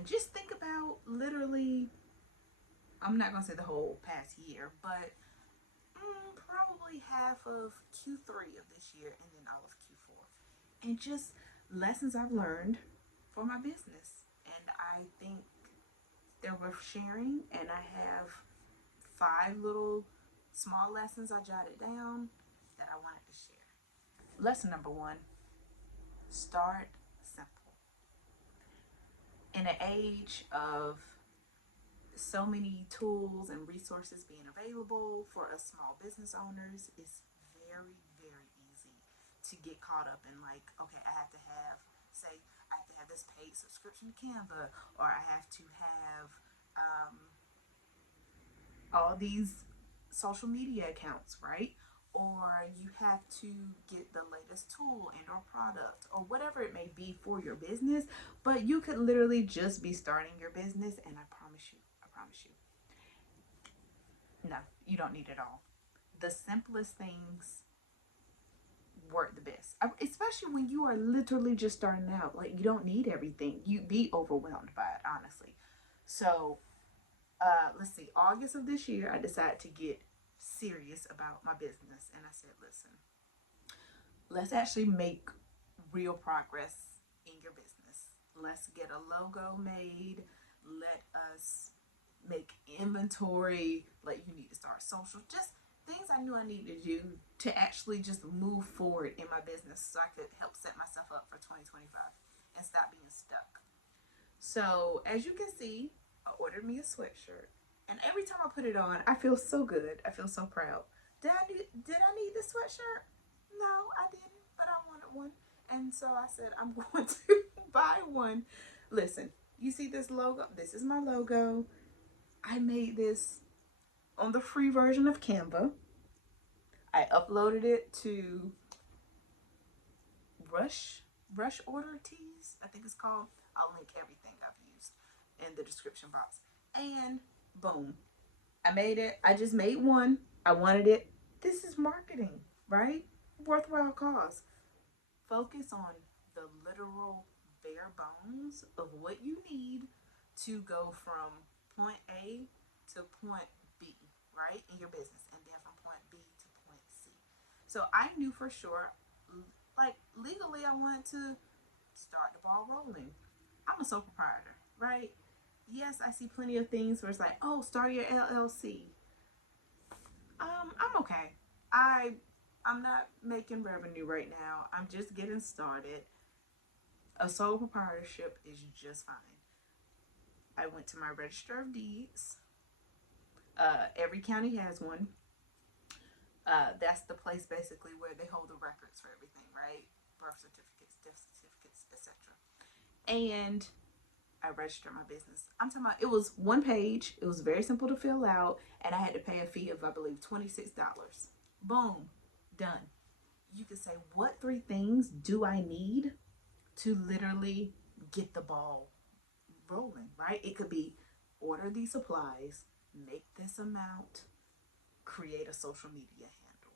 And just think about literally, I'm not going to say the whole past year, but probably half of Q3 of this year and then all of Q4. And just lessons I've learned for my business. And I think they're worth sharing. And I have 5 little small lessons I jotted down that I wanted to share. Lesson number 1, start simple. In an age of so many tools and resources being available for us small business owners, it's very, very easy to get caught up in like, okay, I have to have, say, I have to have this paid subscription to Canva, or I have to have all these social media accounts, right? Or you have to get the latest tool and or product or whatever it may be for your business. But you could literally just be starting your business, and I promise you, no, you don't need it all. The simplest things work the best, especially when you are literally just starting out. Like, you don't need everything. You'd be overwhelmed by it, honestly. So let's see, August of this year, I decided to get serious about my business. And I said, listen, let's actually make real progress in your business. Let's get a logo made. Let us make inventory. Like, you need to start social. Just things I knew I needed to do to actually just move forward in my business so I could help set myself up for 2025 and stop being stuck. So as you can see, I ordered me a sweatshirt, and every time I put it on, I feel so good. I feel so proud. Did I need this sweatshirt? No, I didn't, but I wanted one. And so I said, I'm going to buy one. Listen, you see this logo? This is my logo. I made this on the free version of Canva. I uploaded it to Rush Order Tees, I think it's called. I'll link everything I've used in the description box. And boom, I made it. I just made one. I wanted it. This is marketing, right? Worthwhile cause. Focus on the literal bare bones of what you need to go from point A to point B, right, in your business, and then from point B to point C. So I knew for sure, like, legally, I wanted to start the ball rolling. I'm a sole proprietor, right? Yes, I see plenty of things where it's like, oh, start your LLC. I'm okay. I'm not making revenue right now. I'm just getting started. A sole proprietorship is just fine. I went to my register of deeds. Every county has one. That's the place basically where they hold the records for everything, right? Birth certificates, death certificates, etc. And I registered my business. I'm talking about, it was one page. It was very simple to fill out, and I had to pay a fee of, I believe, $26. Boom, done. You could say, what 3 things do I need to literally get the ball rolling, right? It could be order these supplies, make this amount, create a social media handle.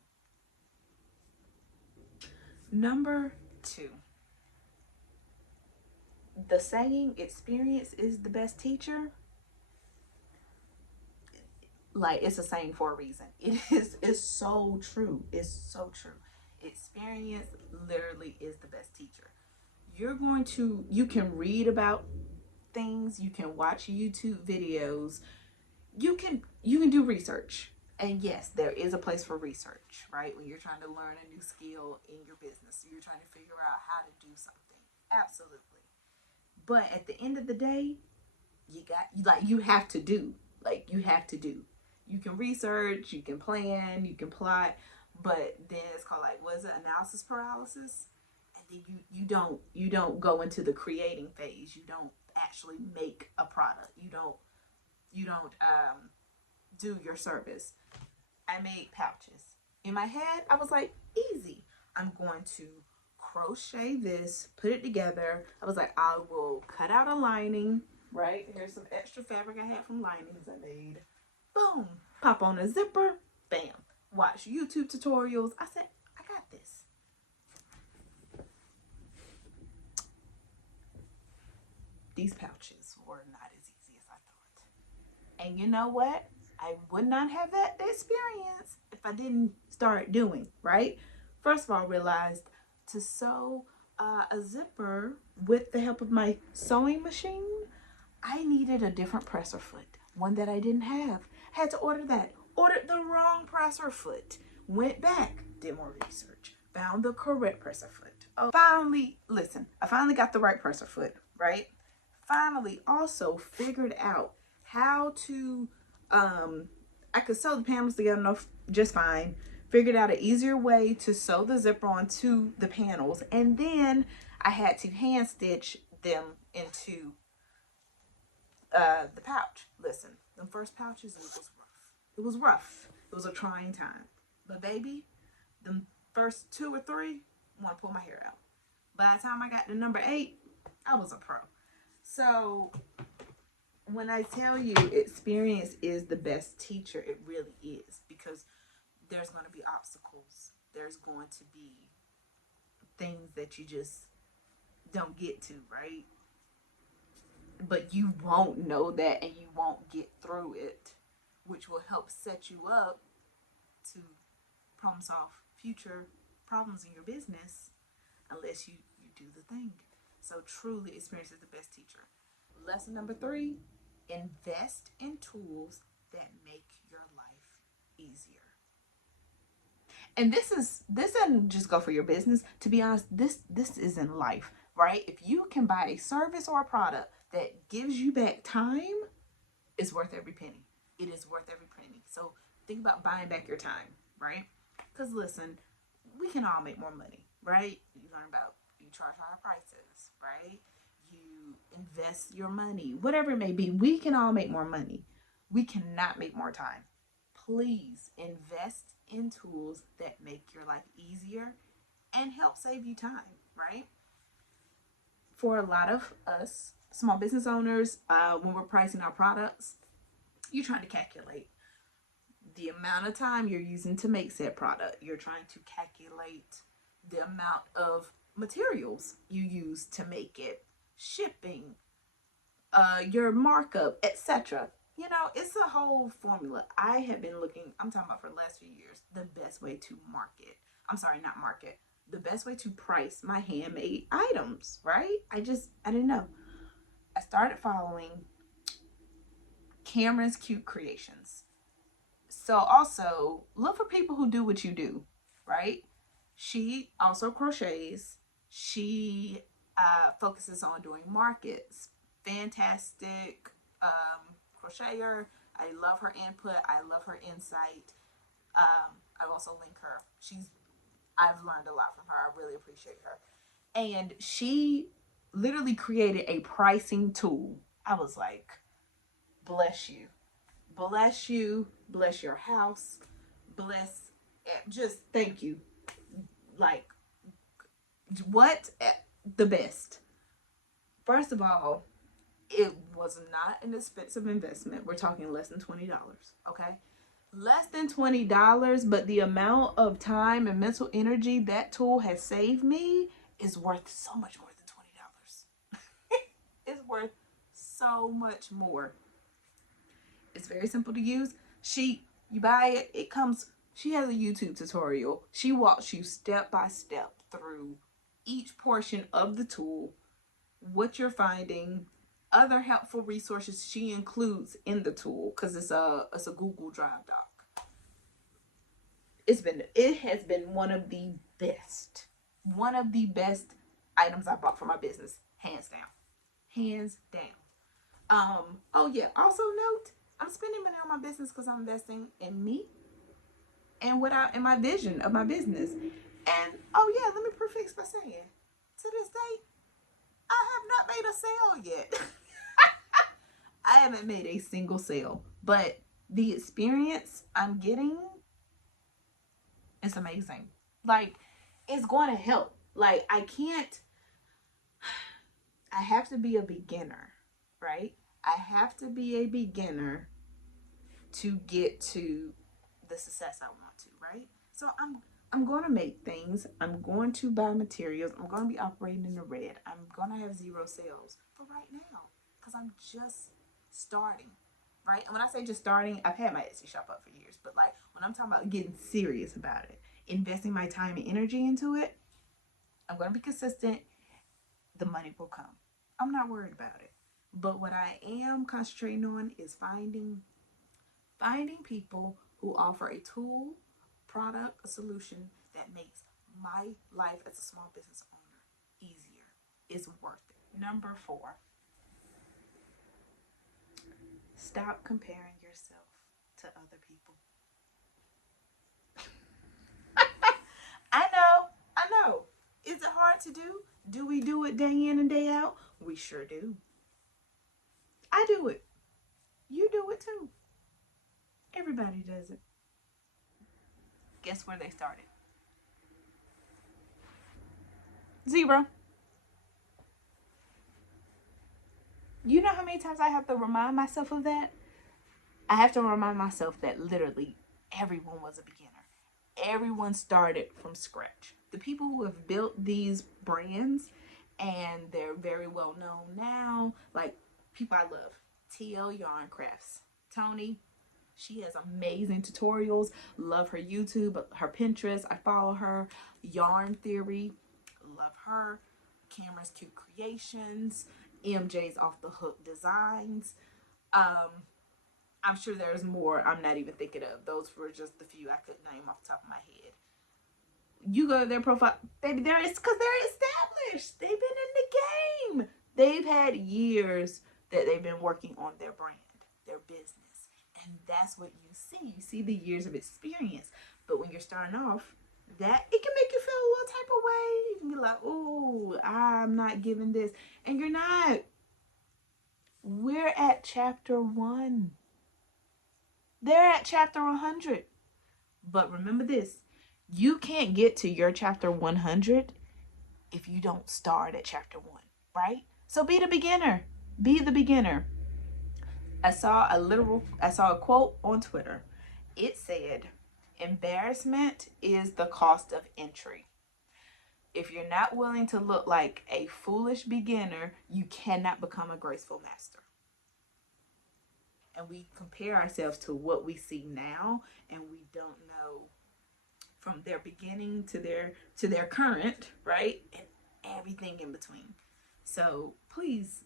Number 2. The saying, experience is the best teacher, like, it's a saying for a reason. It's so true. It's so true. Experience literally is the best teacher. You can read about things, you can watch YouTube videos, you can do research. And yes, there is a place for research, right? When you're trying to learn a new skill in your business, you're trying to figure out how to do something. Absolutely. But at the end of the day, you have to do. Like, you have to do. You can research, you can plan, you can plot, but then it's called, like, what is it, analysis paralysis? And then you don't go into the creating phase. You don't actually make a product. You don't do your service. I made pouches. In my head, I was like, easy. I'm going to crochet this, put it together. I was like, I will cut out a lining, right? Here's some extra fabric I had from linings I made. Boom, pop on a zipper, bam. Watch YouTube tutorials. I said, I got this. these pouches were not as easy as I thought. And you know what? I would not have that experience if I didn't start doing, right? First of all, I realized to sew a zipper with the help of my sewing machine, I needed a different presser foot, one that I didn't have. Had to order that. Ordered the wrong presser foot. Went back, did more research, found the correct presser foot. Oh, finally, listen, I finally got the right presser foot, right? Finally also figured out how to, I could sew the panels together enough just fine. Figured out an easier way to sew the zipper onto the panels. And then I had to hand stitch them into the pouch. Listen, the first pouches, it was rough. It was rough. It was a trying time. But baby, the first 2 or 3, I want to pull my hair out. By the time I got to number 8, I was a pro. So when I tell you experience is the best teacher, it really is, because there's going to be obstacles. There's going to be things that you just don't get to, right? But you won't know that, and you won't get through it, which will help set you up to problem solve future problems in your business, unless you do the thing. So truly, experience is the best teacher. Lesson number 3, invest in tools that make your life easier. And this doesn't just go for your business. To be honest, this is in life, right? If you can buy a service or a product that gives you back time, it's worth every penny. It is worth every penny. So think about buying back your time, right? Because listen, we can all make more money, right? You learn about, you charge higher prices, right? You invest your money, whatever it may be. We can all make more money. We cannot make more time. Please invest in tools that make your life easier and help save you time, right? For a lot of us small business owners, when we're pricing our products, you're trying to calculate the amount of time you're using to make said product. You're trying to calculate the amount of materials you use to make it, shipping, your markup, etc. You know, it's a whole formula. I have been looking, I'm talking about for the last few years, the best way to market. I'm sorry, not market. The best way to price my handmade items, right? I didn't know. I started following Cameron's Cute Creations. So also look for people who do what you do, right? She also crochets. She focuses on doing markets. Fantastic crocheter. I love her input. I love her insight. I also link her. I've learned a lot from her. I really appreciate her. And she literally created a pricing tool. I was like, bless you. Bless you. Bless your house. Bless, just thank you. Like, what? The best. First of all, it was not an expensive investment. We're talking less than $20, okay? Less than $20, but the amount of time and mental energy that tool has saved me is worth so much more than $20. It's worth so much more. It's very simple to use. You buy it, it comes, she has a YouTube tutorial. She walks you step by step through each portion of the tool, what you're finding, other helpful resources she includes in the tool, because it's a Google Drive doc. It has been one of the best items I bought for my business, hands down. Oh yeah, also note, I'm spending money on my business because I'm investing in me and in my vision of my business. And oh yeah, let me prefix by saying, to this day, I have not made a sale yet. I haven't made a single sale, but the experience I'm getting is amazing. Like, it's going to help. Like, I have to be a beginner, right? I have to be a beginner to get to the success I want to, right? So I'm going to make things. I'm going to buy materials. I'm going to be operating in the red. I'm going to have 0 sales for for right now because I'm just starting, right? And when I say just starting, I've had my Etsy shop up for years, but like when I'm talking about getting serious about it, investing my time and energy into it, I'm going to be consistent. The money will come. I'm not worried about it. But what I am concentrating on is finding people who offer a tool, product, a solution that makes my life as a small business owner easier. It's worth it. Number 4, stop comparing yourself to other people. I know. Is it hard to do? Do we do it day in and day out? We sure do. I do it. You do it too. Everybody does it. Guess where they started? 0. You know how many times I have to remind myself of that? I have to remind myself that literally everyone was a beginner. Everyone started from scratch. The people who have built these brands and they're very well known now, like people I love, TL Yarn Crafts, Tony. She has amazing tutorials. Love her YouTube, her Pinterest. I follow her. Yarn Theory. Love her. Cameron's Cute Creations. MJ's Off the Hook Designs. I'm sure there's more I'm not even thinking of. Those were just the few I could name off the top of my head. You go to their profile, baby, it's because they're established. They've been in the game. They've had years that they've been working on their brand, their business. And that's what you see. You see the years of experience. But when you're starting off, that it can make you feel a little type of way. You can be like, oh, I'm not giving this. And you're not. We're at chapter 1. They're at chapter 100. But remember this. You can't get to your chapter 100 if you don't start at chapter 1, right? So be the beginner. Be the beginner. I saw a quote on Twitter. It said, embarrassment is the cost of entry. If you're not willing to look like a foolish beginner, you cannot become a graceful master. And we compare ourselves to what we see now, and we don't know from their beginning to their current, right? And everything in between. So please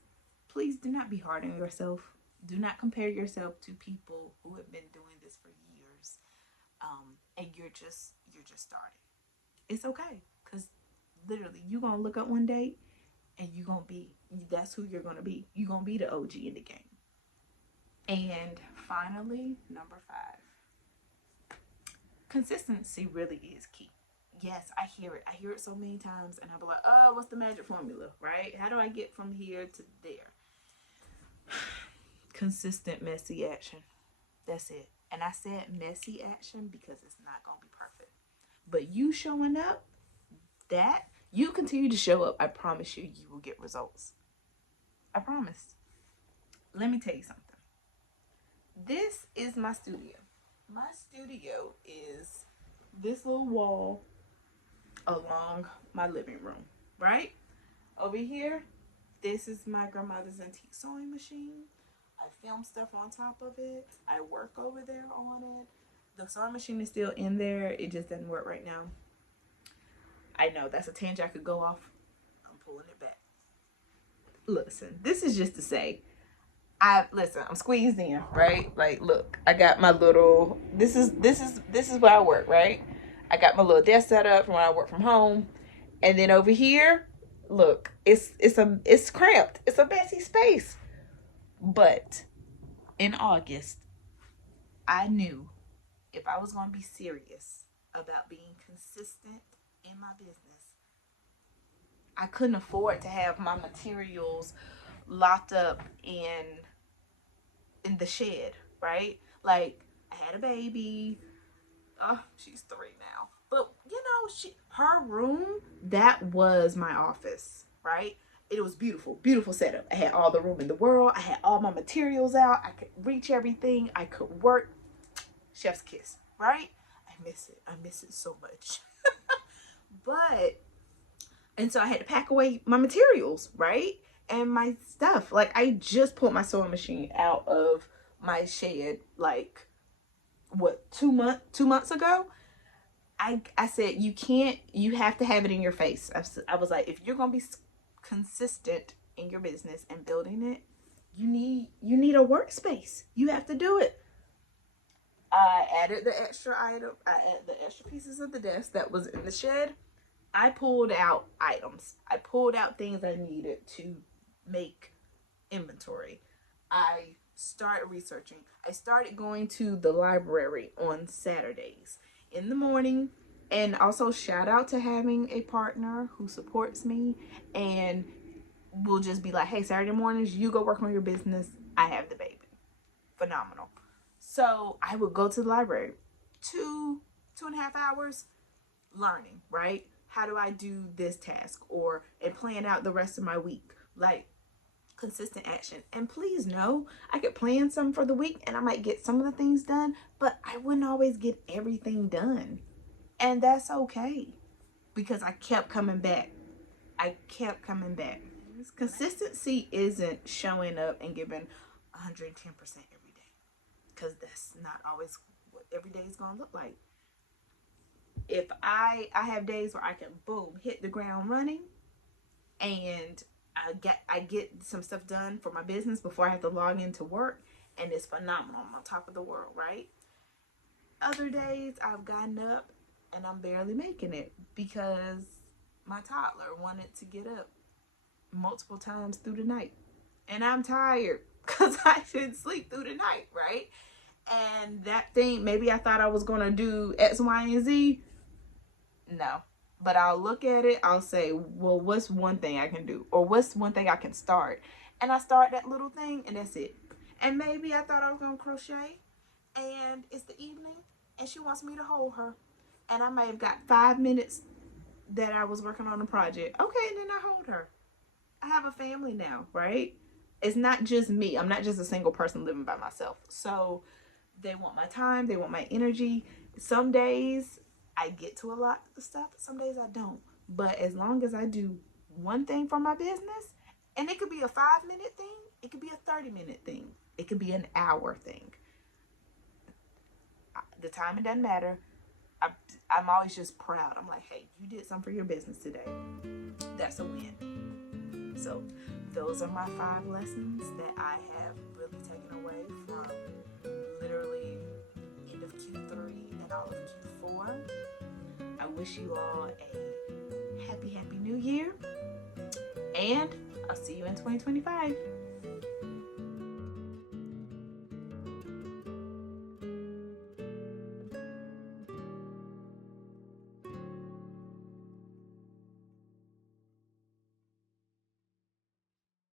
do not be hard on yourself. Do not compare yourself to people who have been doing this for years, and you're just starting. It's okay, because literally you're gonna look up one day, and that's who you're gonna be. You're gonna be the OG in the game. And finally, number 5, consistency really is key. Yes, I hear it so many times, and I'll be like, oh, what's the magic formula, right? How do I get from here to there? Consistent, messy action. That's it. And I said messy action because it's not going to be perfect. But you showing up, you continue to show up, I promise you will get results. I promise. Let me tell you something. This is my studio. My studio is this little wall along my living room, right? Over here, this is my grandmother's antique sewing machine. I film stuff on top of it. I work over there on it. The sewing machine is still in there. It just doesn't work right now. I know that's a tangent I could go off. I'm pulling it back. Listen, this is just to say, I'm squeezed in, right? Like, look, I got my little, this is where I work, right? I got my little desk set up from when I work from home. And then over here, look, it's cramped. It's a messy space. But in August, I knew if I was going to be serious about being consistent in my business, I couldn't afford to have my materials locked up in the shed, right? Like, I had a baby. Oh, she's 3 now. But, her room, that was my office, right? It was beautiful, beautiful setup. I had all the room in the world. I had all my materials out. I could reach everything. I could work. Chef's kiss, right? I miss it. I miss it so much. And so I had to pack away my materials, right? and my stuff. Like, I just pulled my sewing machine out of my shed, like, what, 2 months ago. I said, you have to have it in your face. I was like, if you're gonna be consistent in your business and building it, you need a workspace. You have to do it. I added the extra item. I added the extra pieces of the desk that was in the shed. I pulled out items. I pulled out things I needed to make inventory. I started researching. I started going to the library on Saturdays in the morning. And also, shout out to having a partner who supports me and will just be like, hey, Saturday mornings, you go work on your business. I have the baby. Phenomenal. So I would go to the library 2.5 hours learning, right? How do I do this task, or and plan out the rest of my week? Like, consistent action. And please know, I could plan some for the week and I might get some of the things done, but I wouldn't always get everything done. And that's okay, because I kept coming back. I kept coming back. Consistency isn't showing up and giving 110% every day, because that's not always what every day is going to look like. If I have days where I can boom hit the ground running, and I get some stuff done for my business before I have to log into work, and it's phenomenal. I'm on top of the world, right? Other days I've gotten up and I'm barely making it because my toddler wanted to get up multiple times through the night, and I'm tired because I didn't sleep through the night, right? And that thing, maybe I thought I was going to do X, Y, and Z. No. But I'll look at it, I'll say, well, what's one thing I can do? Or what's one thing I can start? And I start that little thing, and that's it. And maybe I thought I was going to crochet, and it's the evening, and she wants me to hold her. And I may have got 5 minutes that I was working on a project. Okay, and then I hold her. I have a family now, right? It's not just me. I'm not just a single person living by myself. So they want my time. They want my energy. Some days I get to a lot of stuff. Some days I don't. But as long as I do one thing for my business, and it could be a 5-minute thing, it could be a 30-minute thing, it could be an hour thing. The time, it doesn't matter. I'm always just proud. I'm like, hey, you did something for your business today. That's a win. So those are my 5 lessons that I have really taken away from literally end of Q3 and all of Q4. I wish you all a happy new year, and I'll see you in 2025.